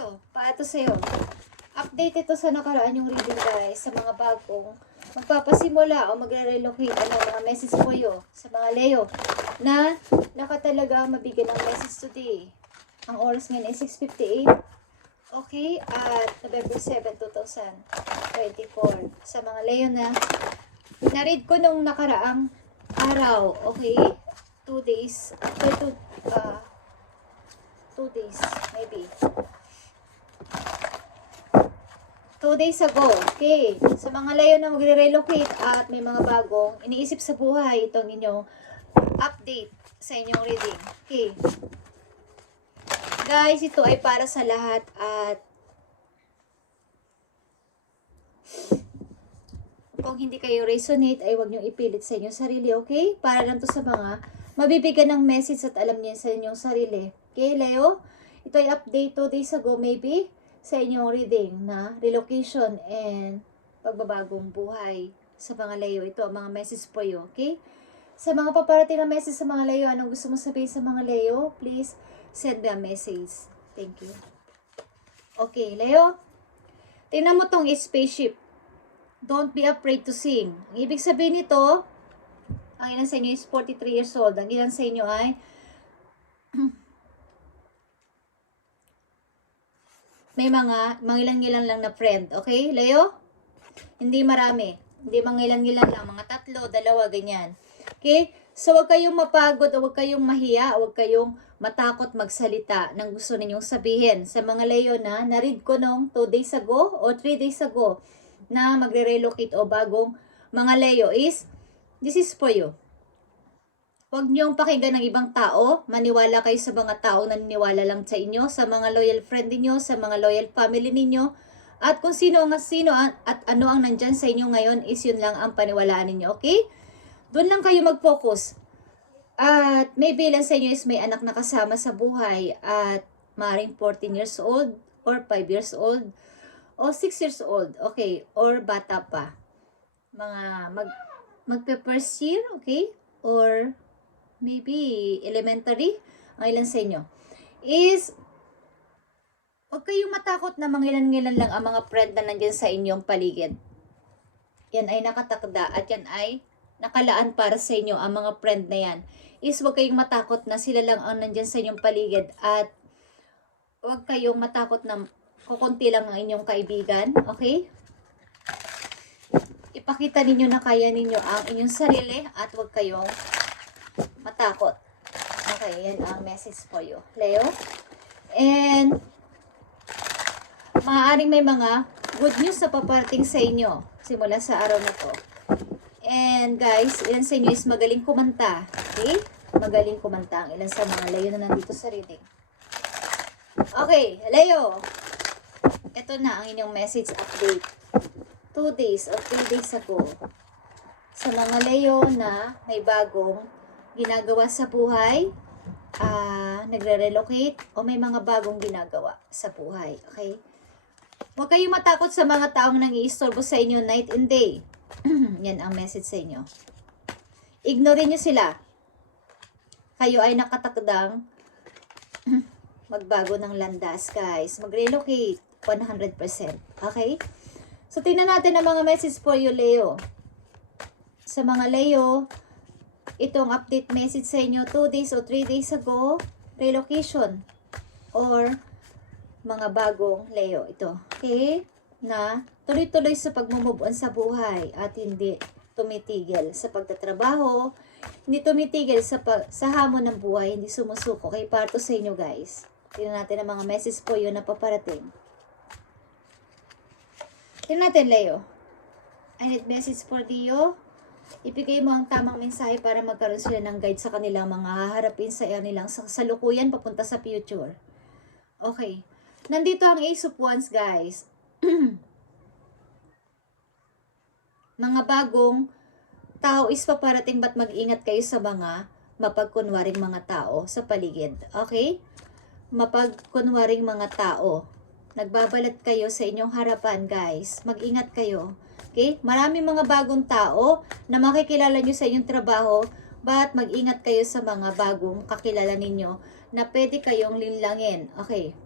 Leo, paano sa'yo? Update ito sa nakaraan yung reading guys, sa mga bagong magpapasimula o magre-relocate. Ano, mga message po yo sa mga Leo na nakatalaga mabigyan ng message today. Ang oras ngayon ay 6:58. Okay, at November 7, 2024. Sa mga Leo na na-read ko nung nakaraang araw, okay? 2 days, 2 days, maybe. 2 days ago, okay. Sa mga Leo na magre-relocate at may mga bagong iniisip sa buhay, itong inyong update sa inyong reading. Okay. Guys, ito ay para sa lahat at kung hindi kayo resonate, ay huwag niyong ipilit sa inyong sarili, okay? Para lang to sa mga mabibigyan ng message at alam niyo sa inyong sarili. Okay, Leo? Ito ay update 2 days ago, maybe, sa inyong reading na relocation and pagbabagong buhay sa mga Leo. Ito ang mga message po yun, okay? Sa mga paparating na message sa mga Leo, anong gusto mo sabihin sa mga Leo? Please send me a message. Thank you. Okay, Leo? Tingnan mo tong spaceship. Don't be afraid to sing. Ang ibig sabihin nito, ang ilan sa inyo is 43 years old. Ang ilan sa inyo ay may mga mangilan-ngilan lang na friend. Okay, Leo? Hindi marami. Hindi mangilan-ngilan lang. Mga 3, 2, ganyan. Okay? So, huwag kayong mapagod o huwag kayong mahiya o huwag kayong matakot magsalita ng gusto ninyong sabihin. Sa mga Leo na na-read ko nung 2 days ago o 3 days ago na magre-relocate o bagong mga Leo is, this is for you. Huwag niyong pakinggan ng ibang tao. Maniwala kayo sa mga taong naniniwala lang sa inyo, sa mga loyal friend niyo, sa mga loyal family ninyo. At kung sino at ano ang nandyan sa inyo ngayon is yun lang ang paniwalaan ninyo, okay? Doon lang kayo mag-focus. At maybe lang sa inyo is may anak na kasama sa buhay at maaaring 14 years old or 5 years old o 6 years old, okay? Or bata pa. Mga magpe-first year, okay? Or maybe elementary, ang ilan sa inyo, is huwag kayong matakot na mangilan-ngilan lang ang mga friend na nandyan sa inyong paligid. Yan ay nakatakda at yan ay nakalaan para sa inyo, ang mga friend na yan. Is huwag kayong matakot na sila lang ang nandyan sa inyong paligid at huwag kayong matakot na kukunti lang ang inyong kaibigan, okay? Ipakita ninyo na kaya ninyo ang inyong sarili at huwag kayong matakot. Okay, yan ang message for you, Leo. And maaaring may mga good news na paparating sa inyo simula sa araw na to. And guys, ilan sa inyo is magaling kumanta. Okay? Magaling kumanta ang ilan sa mga Leo na nandito sa reading. Okay, Leo. Ito na ang inyong message update. 2 days or 3 days ago. Sa mga Leo na may bagong ginagawa sa buhay, nagre-relocate, o may mga bagong ginagawa sa buhay. Okay? Huwag kayong matakot sa mga taong nang-iistorbo sa inyo night and day. Yan ang message sa inyo. Ignore nyo sila. Kayo ay nakatakdang magbago ng landas, guys. Mag-relocate 100%. Okay? So, tingnan natin ang mga message for you, Leo. Sa mga Leo, itong update message sa inyo 2 days o 3 days ago, relocation or mga bagong Leo ito. Okay? Na tuloy-tuloy sa pag-move on sa buhay at hindi tumitigil sa pagtatrabaho, hindi tumitigil sa hamon ng buhay, hindi sumusuko. Okay, para to sa inyo, guys. Tingnan natin ang mga message po yun na paparating. Tingnan natin, Leo. I need message for Leo. Ibigay mo ang tamang mensahe para magkaroon sila ng guide sa kanilang mga haharapin sa kanilang salukuyan papunta sa future. Okay. Nandito ang Ace of Wands, guys. Mga bagong tao is paparating, ba't mag-ingat kayo sa mga mapagkunwaring mga tao sa paligid. Okay? Mapagkunwaring mga tao. Nagbabalat kayo sa inyong harapan, guys. Mag-ingat kayo. Okay? Maraming mga bagong tao na makikilala nyo sa inyong trabaho, but mag-ingat kayo sa mga bagong kakilala ninyo na pwede kayong linlangin. Okay?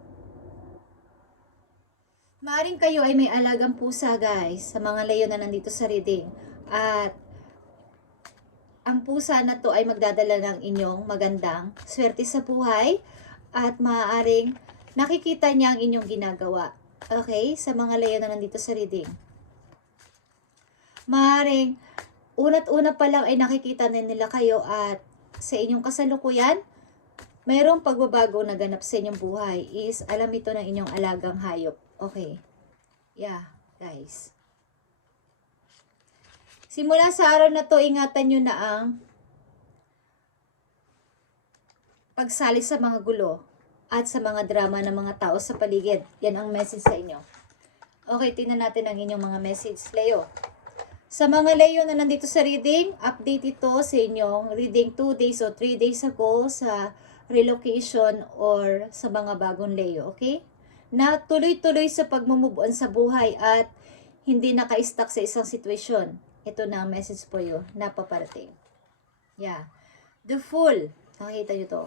Maaring kayo ay may alagang pusa guys, sa mga Leo na nandito sa reading. At ang pusa na to ay magdadala ng inyong magandang swerte sa buhay at maaaring nakikita niya ang inyong ginagawa. Okay? Sa mga Leo na nandito sa reading. Maaaring una't-una pa lang ay nakikita na nila kayo at sa inyong kasalukuyan, mayroong pagbabago na ganap sa inyong buhay is alam ito ng inyong alagang hayop. Okay. Yeah, guys. Simula sa araw na to, ingatan nyo na ang pagsali sa mga gulo at sa mga drama ng mga tao sa paligid. Yan ang message sa inyo. Okay, tingnan natin ang inyong mga message. Leo. Sa mga Leo na nandito sa reading, update ito sa inyong reading 2 days o 3 days ago sa relocation or sa mga bagong Leo. Okay? Na tuloy-tuloy sa pag-move on sa buhay at hindi naka-stuck sa isang sitwasyon. Ito na ang message po yun na paparating. Yeah. The Fool. Nakikita nyo to.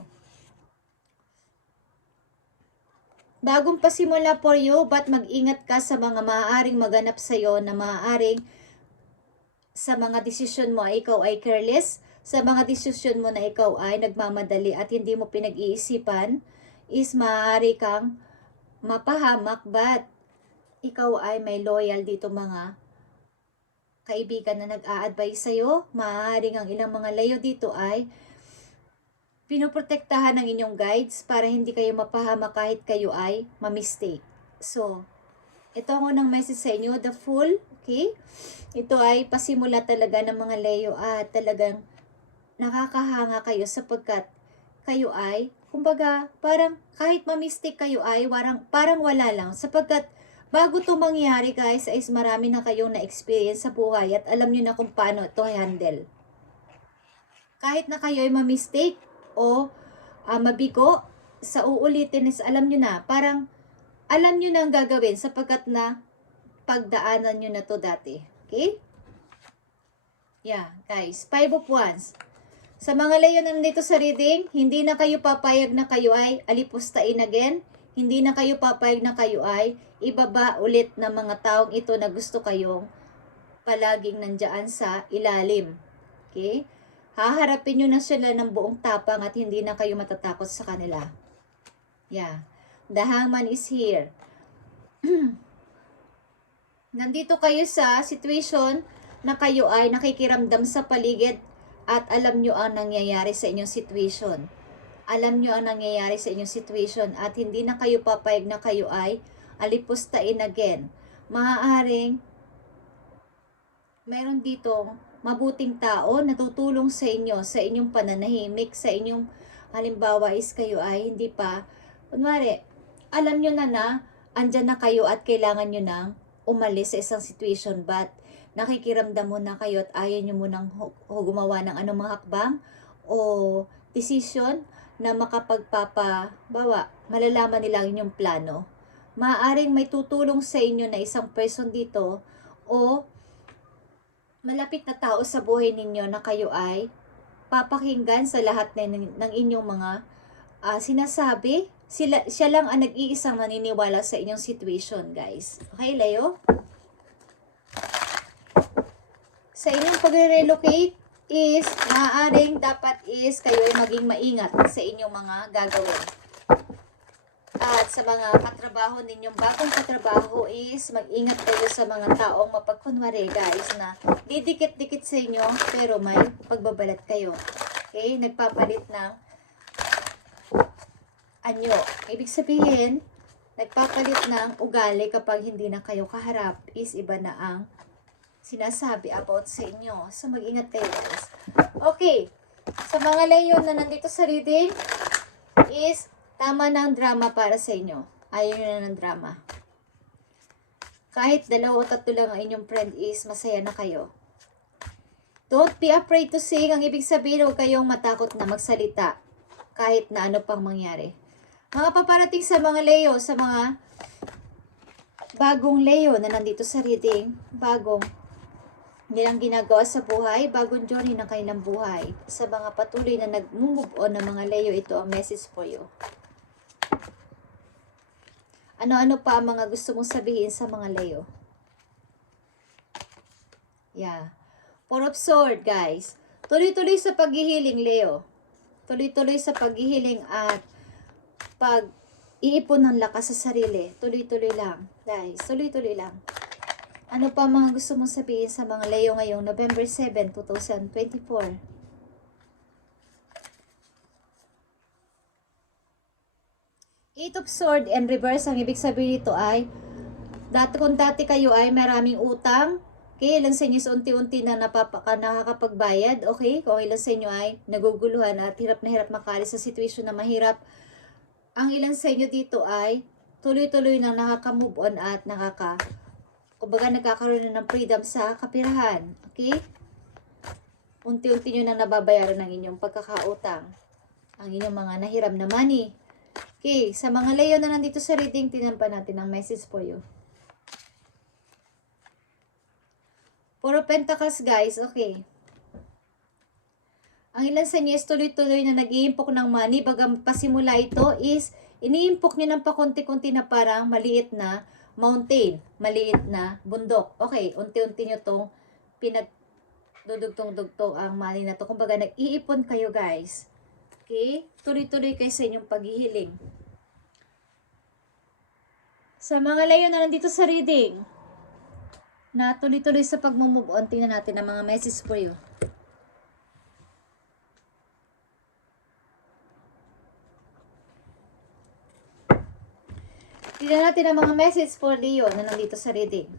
Bagong pasimula for you, but mag-ingat ka sa mga maaaring maganap sa'yo na maaaring sa mga desisyon mo ay ikaw ay careless, sa mga desisyon mo na ikaw ay nagmamadali at hindi mo pinag-iisipan, is maaari kang mapahamak, but ikaw ay may loyal dito mga kaibigan na nag-a-advise sa'yo. Maaaring ang ilang mga Leo dito ay pinoprotektahan ng inyong guides para hindi kayo mapahamak kahit kayo ay ma-mistake. So, ito ang unang message sa inyo, the Fool. Okay? Ito ay pasimula talaga ng mga Leo at talagang nakakahanga kayo sapagkat kayo ay, kumbaga, parang kahit ma-mistake kayo ay parang wala lang. Sapagkat bago ito mangyari guys, is marami na kayong na-experience sa buhay at alam nyo na kung paano ito handle. Kahit na kayo ay ma-mistake o mabigo, sa uulitin is alam nyo na, parang alam nyo na ang gagawin sapagkat na pagdaanan nyo na to dati. Okay? Yeah, guys. 5 of Wands. Sa mga Leo na nandito sa reading, hindi na kayo papayag na kayo ay alipustain again. Hindi na kayo papayag na kayo ay ibaba ulit ng mga taong ito na gusto kayong palaging nandyan sa ilalim. Okay? Haharapin nyo na sila ng buong tapang at hindi na kayo matatakot sa kanila. Yeah. The Hangman is here. Nandito kayo sa situation na kayo ay nakikiramdam sa paligid at alam nyo ang nangyayari sa inyong situation. Alam nyo ang nangyayari sa inyong situation at hindi na kayo papayag na kayo ay alipustain again. Maaaring mayroon ditong mabuting tao na tutulong sa inyo, sa inyong pananahimik, sa inyong halimbawa is kayo ay hindi pa, kunwari, alam nyo na andyan na kayo at kailangan nyo nang umalis sa isang situation, but nakikiramdam mo na kayo at ayaw nyo munang gumawa ng anumang hakbang o decision na makapagpapabawa, malalaman nila inyong plano. Maaaring may tutulong sa inyo na isang person dito o malapit na tao sa buhay ninyo na kayo ay papakinggan sa lahat ng inyong mga sinasabi. Siya lang ang nag-iisang naniniwala sa inyong situation, guys. Okay, Leo? Sa inyong pagre-relocate is, maaaring dapat is kayo ay maging maingat sa inyong mga gagawin. At sa mga katrabaho ninyong bagong katrabaho is mag-ingat kayo sa mga taong mapagkunwari, guys, na didikit-dikit sa inyo pero may pagbabalat kayo. Okay? Nagpapalit ng anyo. Ibig sabihin, nagpapalit ng ugali kapag hindi na kayo kaharap is iba na ang sinasabi about sa inyo. So, mag-ingat kayo, guys. Okay. Sa mga Leo na nandito sa reading is tama na ang drama para sa inyo. Ayaw nyo na ng drama. Kahit 2 o 3 lang ang inyong friend is masaya na kayo. Don't be afraid to sing. Ang ibig sabihin, huwag kayong matakot na magsalita kahit na ano pang mangyari. Mga paparating sa mga Leo, sa mga bagong Leo na nandito sa reading, bagong nilang ginagawa sa buhay, bagong journey ng kanilang buhay. Sa mga patuloy na nag-move on ng mga Leo, ito ang message for you. Ano-ano pa ang mga gusto mong sabihin sa mga Leo? Yeah. Four of Swords, guys. Tuloy-tuloy sa paghihiling, Leo. Tuloy-tuloy sa paghihiling at pag-iipon ng lakas sa sarili. Tuloy-tuloy lang, guys. Tuloy-tuloy lang. Ano pa mga gusto mong sabihin sa mga Leo ngayong November 7, 2024? Eight of Swords and reverse, ang ibig sabihin nito ay kung dati kayo ay maraming utang, okay, ilan sa inyo is unti-unti na nakakapagbayad, okay? Kung ilan sa inyo ay naguguluhan at hirap na hirap makalis sa sitwasyon na mahirap, ang ilan sa inyo dito ay tuloy-tuloy na nakaka-move on at kumbaga nagkakaroon na ng freedom sa kapirahan, okay? Unti-unti nyo na nababayaran ng inyong pagkakautang, ang inyong mga nahiram na money. Okay, sa mga Leo na nandito sa reading, tingnan pa natin ang message for you. Four of Pentacles, guys, okay. Ang ilan sa inyo is tuloy-tuloy na nag-iimpok ng money, bagang pasimula ito is iniimpok nyo ng pakunti-kunti na parang maliit na mountain, maliit na bundok. Okay, unti-unti nyo itong pinagdudugtong-dugtong ang money na to. Kumbaga nag-iipon kayo, guys. Okay? Tuloy-tuloy kayo sa inyong paghihiling. Sa mga Leo na nandito sa reading, na tuloy-tuloy sa pag-move on, tingnan natin ang mga message for you. Tingnan natin ang mga message for Leo na nandito sa reading.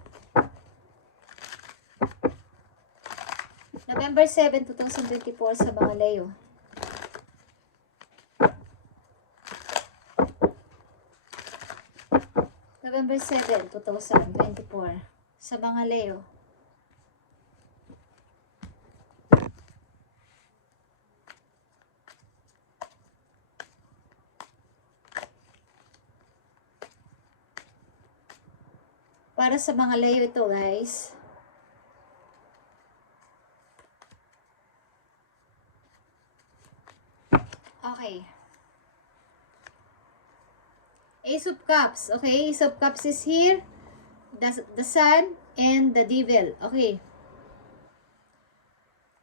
November 7, 2024 sa mga Leo. November 7, 2024 sa mga Leo. Para sa mga Leo ito, guys. Okay. Ace of Cups. Okay, Ace of Cups is here. The Sun and the Devil. Okay.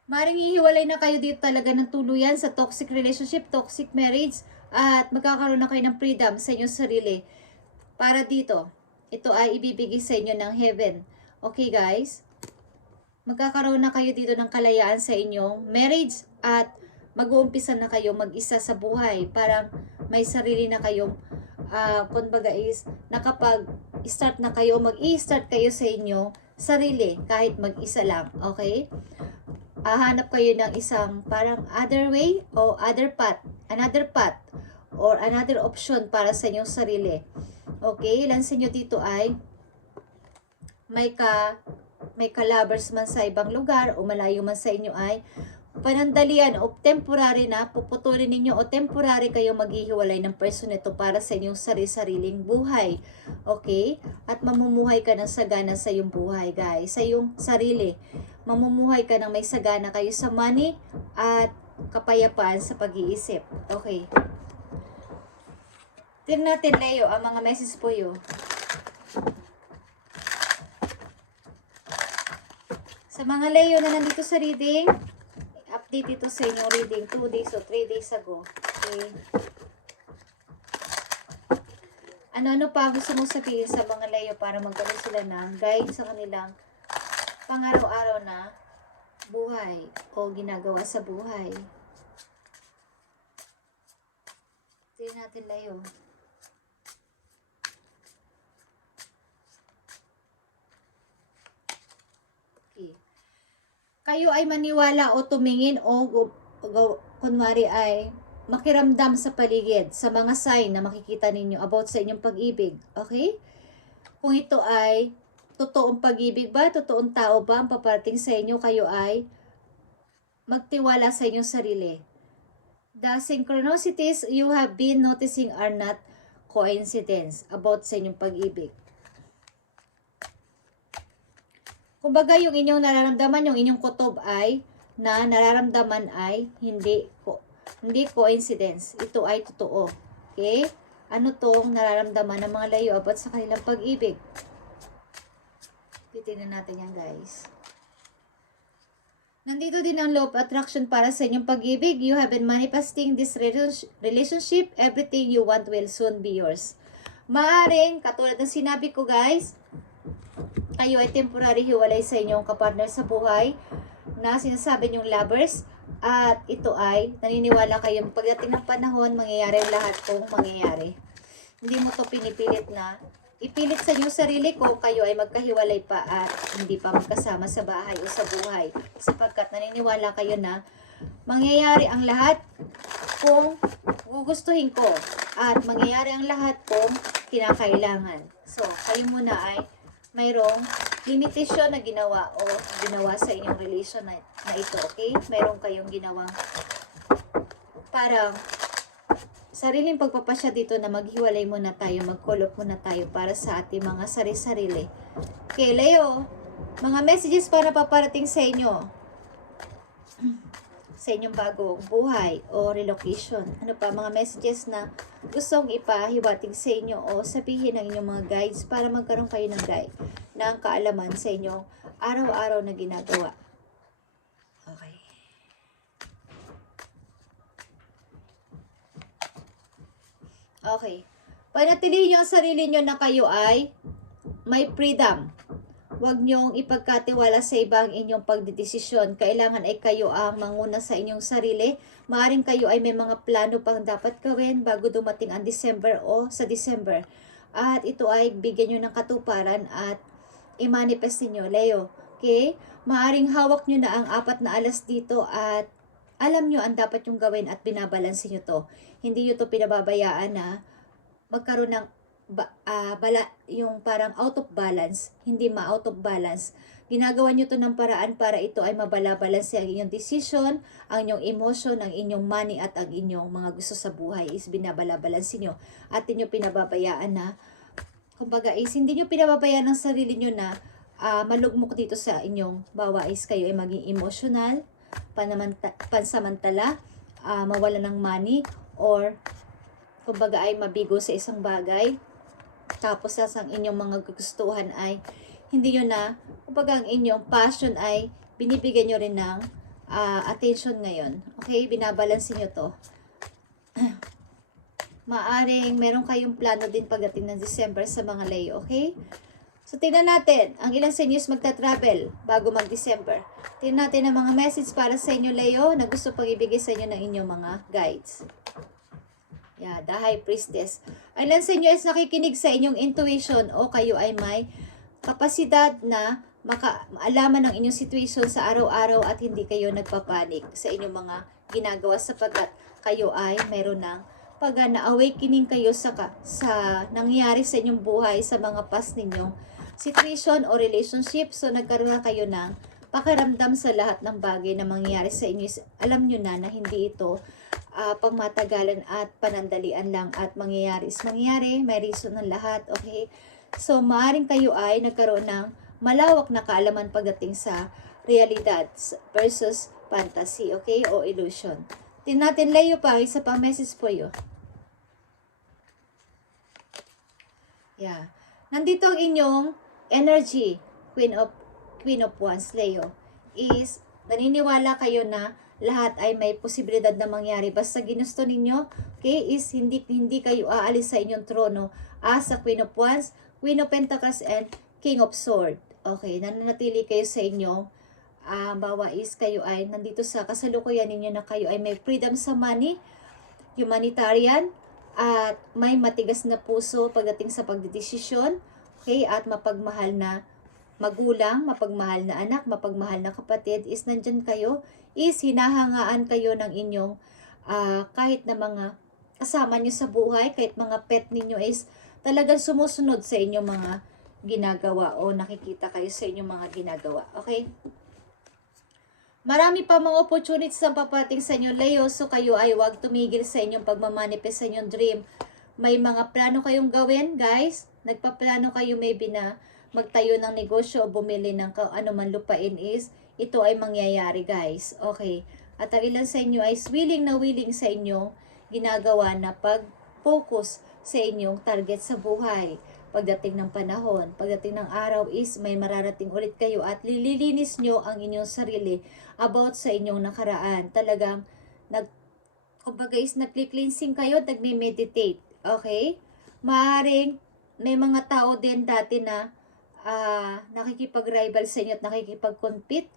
Maring hihiwalay na kayo dito talaga ng tuluyan sa toxic relationship, toxic marriage, at magkakaroon na kayo ng freedom sa inyong sarili. Para dito, ito ay ibibigay sa inyo ng heaven. Okay, guys? Magkakaroon na kayo dito ng kalayaan sa inyong marriage at mag-uumpisa na kayo mag-isa sa buhay. Parang may sarili na kayong kumbaga is nakapag-start na kayo, mag-i-start kayo sa inyo sarili kahit mag-isa lang, okay? Hanap kayo ng isang parang other way o another path or another option para sa inyong sarili. Okay, ilan sa inyo dito ay may ka-lovers man sa ibang lugar o malayo man sa inyo ay panandalian o temporary na puputulin ninyo o temporary kayo maghihiwalay ng person nito para sa inyong sariling buhay. Okay? At mamumuhay ka ng sagana sa iyong buhay, guys. Sa iyong sarili. Mamumuhay ka ng may sagana kayo sa money at kapayapaan sa pag-iisip. Okay. Tingnan natin, Leo, ang mga message po yun. Sa mga Leo na nandito sa reading, update ito sa inyong reading 2 days o 3 days ago. Okay. Ano-ano pa gusto mong sabihin sa mga Leo para magkaroon sila ng guide sa kanilang pang-araw-araw na buhay o ginagawa sa buhay? Tingnan natin, Leo. Okay. Kayo ay maniwala o tumingin o kunwari ay makiramdam sa paligid, sa mga sign na makikita ninyo about sa inyong pag-ibig. Okay? Kung ito ay totoong pag-ibig ba, totoong tao ba ang paparating sa inyo, kayo ay magtiwala sa inyong sarili. The synchronicities you have been noticing are not coincidence about sa inyong pag-ibig. Kumbaga, yung inyong nararamdaman, yung inyong kutob ay, na nararamdaman ay hindi coincidence. Ito ay totoo. Okay? ano tong nararamdaman ng mga Leo about sa kanilang pag-ibig. Titignan natin yan, guys. Nandito din ang law of attraction para sa inyong pag-ibig. You have been manifesting this relationship. Everything you want will soon be yours. Maaring, katulad ng sinabi ko, guys, kayo ay temporary hiwalay sa inyong kapartner sa buhay na sinasabi niyong lovers. At ito ay, naniniwala kayo, pagdating ng panahon, mangyayari lahat kung mangyayari. Hindi mo to pinipilit na ipilit sa inyong sarili ko, kayo ay magkahiwalay pa at hindi pa magkasama sa bahay o sa buhay. Sapagkat naniniwala kayo na mangyayari ang lahat kung gugustuhin ko at mangyayari ang lahat kung kinakailangan. So, kayo muna ay mayroong limitasyon na ginawa sa inyong relation na ito, okay? Mayroong kayong ginawang parang sariling pagpapasya dito na maghiwalay muna tayo, mag-call-up muna tayo para sa ating mga sarili-sarili. Okay, Leo, mga messages para paparating sa inyo sa inyong bagong buhay o relocation. Ano pa, mga messages na gustong ipahiwatig sa inyo o sabihin ng inyong mga guides para magkaroon kayo ng guide, ng kaalaman sa inyong araw-araw na ginagawa. Okay. Okay. Panatilihin nyo ang sarili nyo na kayo ay may freedom. Huwag nyong ipagkatiwala sa ibang inyong pagdidesisyon. Kailangan ay kayo ang manguna sa inyong sarili. Maaring kayo ay may mga plano pang dapat gawin bago dumating ang December o sa December. At ito ay bigyan nyo ng katuparan at i-manifest niyo, Leo. Okay? Maaring hawak nyo na ang 4 na alas dito at alam nyo ang dapat yung gawin at binabalansin nyo to. Hindi nyo to pinababayaan na magkaroon ng yung parang out of balance, hindi ma-out of balance. Ginagawa nyo to ng paraan para ito ay mabalabalance ang inyong decision, ang inyong emotion, ang inyong money at ang inyong mga gusto sa buhay is binabalabalance nyo. At inyo pinababayaan na, kumbaga is hindi nyo pinababayaan ng sarili nyo na malugmok dito sa inyong bawa is kayo ay maging emotional, pansamantala, mawala ng money, or kumbaga ay mabigo sa isang bagay. Tapos ang inyong mga gustuhan ay hindi nyo na, kumbaga ang inyong passion ay binibigyan nyo rin ng attention ngayon. Okay, binabalansin nyo to. Maaring meron kayong plano din pagdating ng December sa mga Leo, okay? So, tingnan natin. Ang ilan sa inyo is magta-travel bago mag-December. Tingnan natin ang mga message para sa inyo, Leo, na gusto pang ibigay sa inyo ng inyong mga guides. Yeah, the High Priestess. Ang ilan sa inyo is nakikinig sa inyong intuition o kayo ay may kapasidad na makaalaman ng inyong situation sa araw-araw at hindi kayo nagpapanik sa inyong mga ginagawa sapagkat kayo ay mayroon ng na-awakening kayo sa nangyari sa inyong buhay sa mga past ninyong situation o relationship. So, nagkaroon na kayo ng pakiramdam sa lahat ng bagay na mangyayari sa inyo. Alam nyo na hindi ito pangmatagalan at panandalian lang at mangyayari is mangyayari. May reason ng lahat. Okay? So, maaaring kayo ay nagkaroon ng malawak na kaalaman pagdating sa realidad versus fantasy. Okay? O illusion. Tingnan natin, Leo, pa. Isa pang message po yun. Yeah. Nandito ang inyong energy, Queen of Wands, Leo, is naniniwala kayo na lahat ay may posibilidad na mangyari. Basta ginusto ninyo, okay, is hindi kayo aalis sa inyong trono as a Queen of Wands, Queen of Pentacles, and King of Swords. Okay, nananatili kayo sa inyong bawa is kayo ay nandito sa kasalukuyan ninyo na kayo ay may freedom sa money, humanitarian, at may matigas na puso pagdating sa pagdedesisyon, okay, at mapagmahal na magulang, mapagmahal na anak, mapagmahal na kapatid, is nandyan kayo, is hinahangaan kayo ng inyong kahit na mga kasama nyo sa buhay, kahit mga pet ninyo is talagang sumusunod sa inyong mga ginagawa o nakikita kayo sa inyong mga ginagawa. Okay? Marami pa mga opportunities ang papating sa inyo, Leo. So, kayo ay huwag tumigil sa inyong pagmamanifest sa inyong dream. May mga plano kayong gawin, guys. Nagpaplano kayo maybe na magtayo ng negosyo o bumili ng anuman lupain is, ito ay mangyayari, guys. Okay. At ang ilan sa inyo ay willing na willing sa inyong ginagawa na pag-focus sa inyong target sa buhay. Pagdating ng panahon, pagdating ng araw is may mararating ulit kayo at lililinis nyo ang inyong sarili about sa inyong nakaraan. Talagang kumbaga is nagki-cleansing kayo, nagme-meditate. Okay? Maaring may mga tao din dati na nakikipag-rival sa inyo at nakikipag-compete.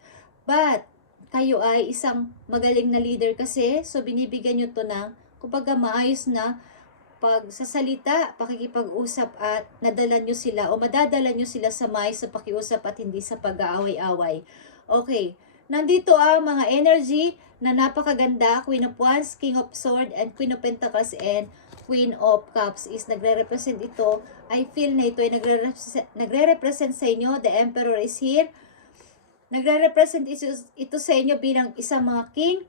But kayo ay isang magaling na leader kasi, so binibigyan nyo to ng kumbaga maayos na pagsasalita, pakikipag-usap at nadala nyo sila o madadala nyo sila sa maayos sa pakiusap at hindi sa pag-aaway-away. Okay, nandito ang mga energy na napakaganda. Queen of Wands, King of Swords, and Queen of Pentacles and Queen of Cups is nagre-represent ito. I feel na ito ay nagre-represent sa inyo. The Emperor is here. Nagre-represent ito sa inyo bilang isang mga king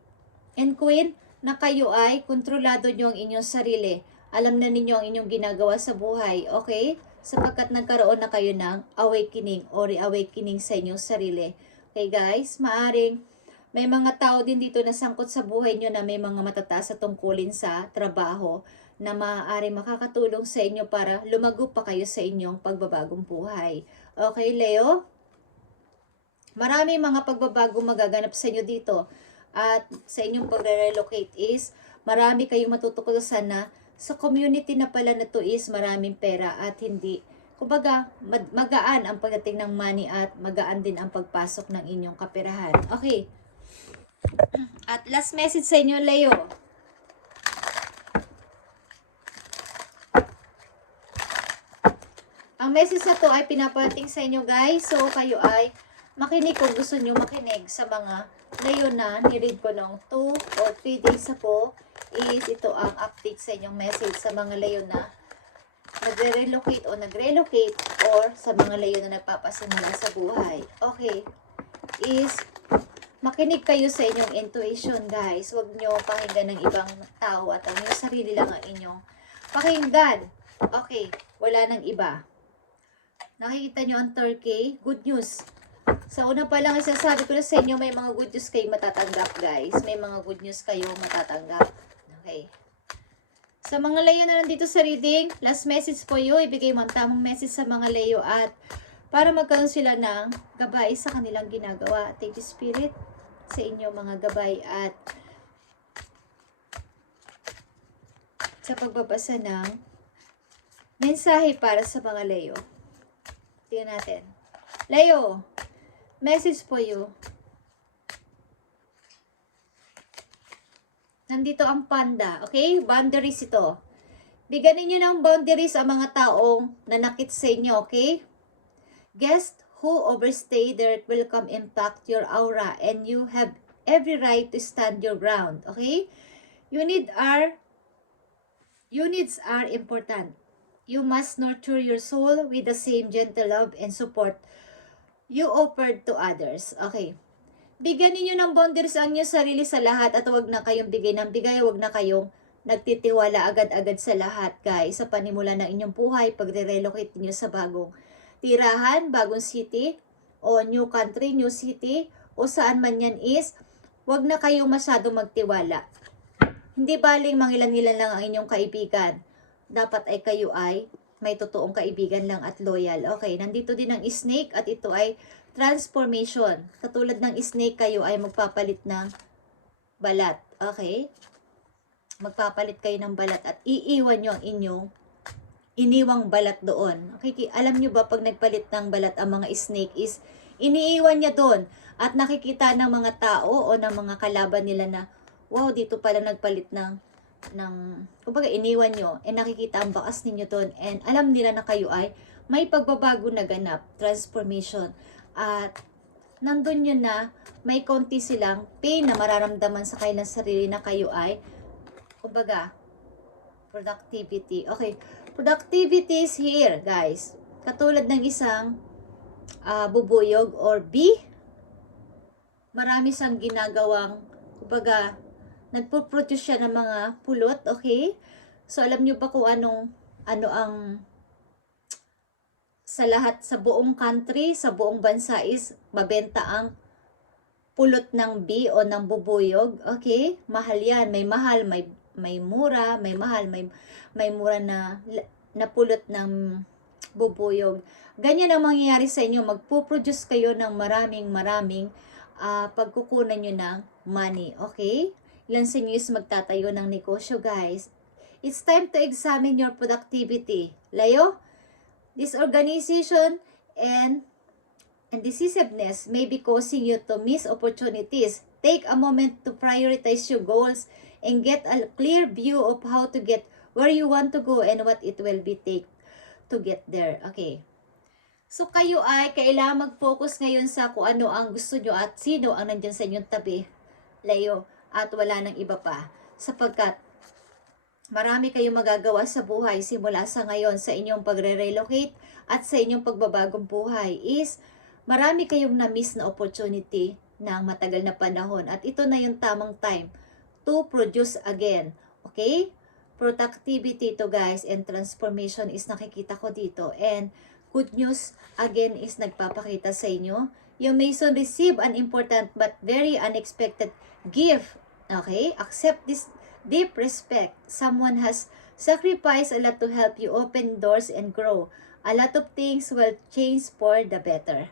and queen na kayo ay kontrolado nyo ang inyong sarili. Alam na ninyo ang inyong ginagawa sa buhay, okay? Sapagkat nagkaroon na kayo ng awakening or reawakening sa inyong sarili. Okay guys, maaring may mga tao din dito na sangkot sa buhay nyo na may mga matataas sa tungkulin sa trabaho na maaaring makakatulong sa inyo para lumago pa kayo sa inyong pagbabagong buhay. Okay, Leo? Maraming mga pagbabago magaganap sa inyo dito. At sa inyong pagre-relocate is marami kayong matutuklasan na sa community na pala na to is maraming pera at hindi. Kumbaga, magaan ang pagdating ng money at magaan din ang pagpasok ng inyong kaperahan. Okay. At last message sa inyo, Leo. Ang message na to ay pinapating sa inyo, guys. So, kayo ay makinig kung gusto nyo makinig sa mga Leo na niread ko ng 2 or 3 days ago. Is ito ang update sa inyong message sa mga Leo na nagre-relocate o nag-relocate or sa mga Leo na nagpapasimula sa buhay. Okay. Is makinig kayo sa inyong intuition, guys. Huwag nyo pakinggan ng ibang tao at ang inyong sarili lang ang inyong pakinggan. Okay. Wala nang iba. Nakikita nyo ang Turkey? Good news. Sa una pa lang, isasabi ko na sa inyo, may mga good news kayo matatanggap, guys. May mga good news kayo matatanggap. Okay. Sa mga Leo na nandito sa reading, last message po yun. Ibigay mo ang tamang message sa mga Leo at para magkaroon sila ng gabay sa kanilang ginagawa. Thank you, Spirit, sa inyo mga gabay at sa pagbabasa ng mensahe para sa mga Leo. Tingnan natin. Leo, message po you. Nandito ang panda. Okay? Boundaries ito. Bigyan ninyo ng boundaries ang mga taong nanakit sa inyo. Okay? Guests who overstay their welcome impact your aura and you have every right to stand your ground. Okay? Units are important. You must nurture your soul with the same gentle love and support you offered to others. Okay. Bigyan ninyo ng boundaries ang inyong sarili sa lahat at huwag na kayong bigay ng bigay, huwag na kayong nagtitiwala agad-agad sa lahat, guys. Sa panimula ng inyong buhay, pagre-relocate niyo sa bagong tirahan, bagong city, o new country, new city, o saan man yan is, huwag na kayong masyadong magtiwala. Hindi baling mangilan-ngilan lang ang inyong kaibigan. Dapat ay kayo ay may totoong kaibigan lang at loyal. Okay, nandito din ang snake at ito ay transformation. Katulad ng snake, kayo ay magpapalit ng balat. Okay? Magpapalit kayo ng balat at iiwan nyo ang inyong iniwang balat doon. Okay, alam nyo ba pag nagpalit ng balat ang mga snake is iniiwan niya doon at nakikita ng mga tao o ng mga kalaban nila na wow, dito pala nagpalit ng kumbaga iniwan nyo, nakikita ang bakas ninyo doon, and alam nila na kayo ay may pagbabago na ganap, transformation, at nandun yun na may konti silang pain na mararamdaman sa kanilang sarili na kayo ay, kumbaga, productivity. Okay, productivity is here, guys. Katulad ng isang bubuyog or bee, marami siyang ginagawang, kumbaga, nagpo-produce siya ng mga pulot, okay? So, alam nyo ba kung ano ang sa lahat, sa buong country, sa buong bansa is mabenta ang pulot ng bee o ng bubuyog, okay? Mahal yan, may mahal, may may mura, may mahal, may mura na napulot ng bubuyog. Ganyan ang mangyayari sa inyo. Magpo-produce kayo ng maraming pagkukunan nyo ng money. Okay? Ilan sa inyo is magtatayo ng negosyo, guys. It's time to examine your productivity. Leo, disorganization and decisiveness may be causing you to miss opportunities. Take a moment to prioritize your goals and get a clear view of how to get where you want to go and what it will be take to get there. Okay. So, kayo ay kailangan mag-focus ngayon sa kung ano ang gusto nyo at sino ang nandyan sa inyong tabi, Leo, at wala nang iba pa. Sapagkat, marami kayong magagawa sa buhay simula sa ngayon sa inyong pagre-relocate at sa inyong pagbabagong buhay is marami kayong na-miss na opportunity ng matagal na panahon. At ito na yung tamang time to produce again. Okay? Productivity to guys and transformation is nakikita ko dito. And good news again is nagpapakita sa inyo. You may soon receive an important but very unexpected gift. Okay? Accept this deep respect. Someone has sacrificed a lot to help you open doors and grow. A lot of things will change for the better.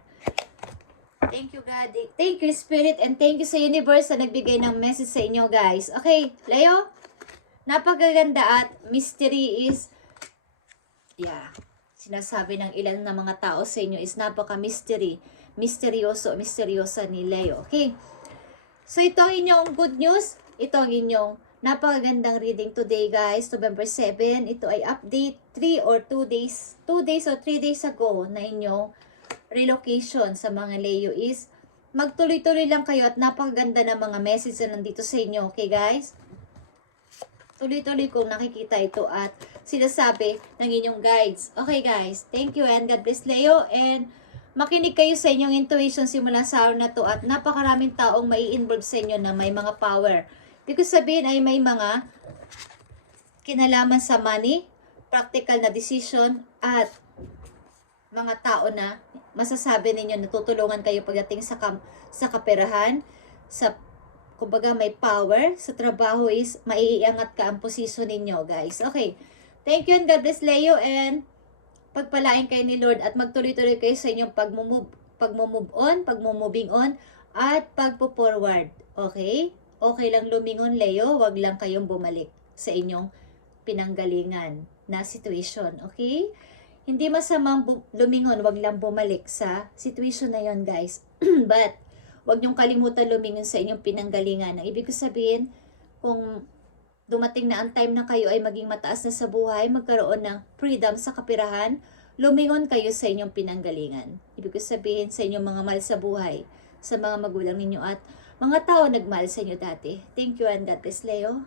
Thank you, God. Thank you, Spirit. And thank you sa universe na nagbigay ng message sa inyo, guys. Okay, Leo? Napakaganda at mystery is, sinasabi ng ilan na mga tao sa inyo is napaka-mystery. Misteryosa ni Leo. Okay? So, ito ang inyong good news. Ito ang inyong napakagandang reading today, guys. November 7. Ito ay update 3 or 2 days or 3 days ago na inyong relocation sa mga Leo is magtuloy-tuloy lang kayo at napakaganda na mga message na nandito sa inyo. Okay, guys? Tuloy-tuloy kong nakikita ito at sinasabi ng inyong guides. Okay, guys? Thank you and God bless, Leo. And makinig kayo sa inyong intuition simula sa araw na to at napakaraming taong mai-involve sa inyo na may mga power. Ibig sabihin ay may mga kinalaman sa money, practical na decision, at mga tao na masasabi ninyo na tutulungan kayo pagdating sa kaperahan, kumbaga may power, sa trabaho is maiiangat ka ang posisyon ninyo, guys. Okay. Thank you and God bless, Leo, and pagpalain kayo ni Lord at magtuloy-tuloy kayo sa inyong pagmo-moving on, at pagpo-forward. Okay? Okay lang lumingon, Leo, wag lang kayong bumalik sa inyong pinanggalingan na situation. Okay? Hindi masamang lumingon, wag lang bumalik sa situation na yon, guys. But, wag niyong kalimutan lumingon sa inyong pinanggalingan. Ang ibig sabihin, kung dumating na ang time na kayo ay maging mataas na sa buhay, magkaroon ng freedom sa kapirahan, lumingon kayo sa inyong pinanggalingan. Ibig sabihin sa inyong mga mahal sa buhay, sa mga magulang ninyo at mga tao nagmahal sa inyo dati. Thank you and God bless, Leo.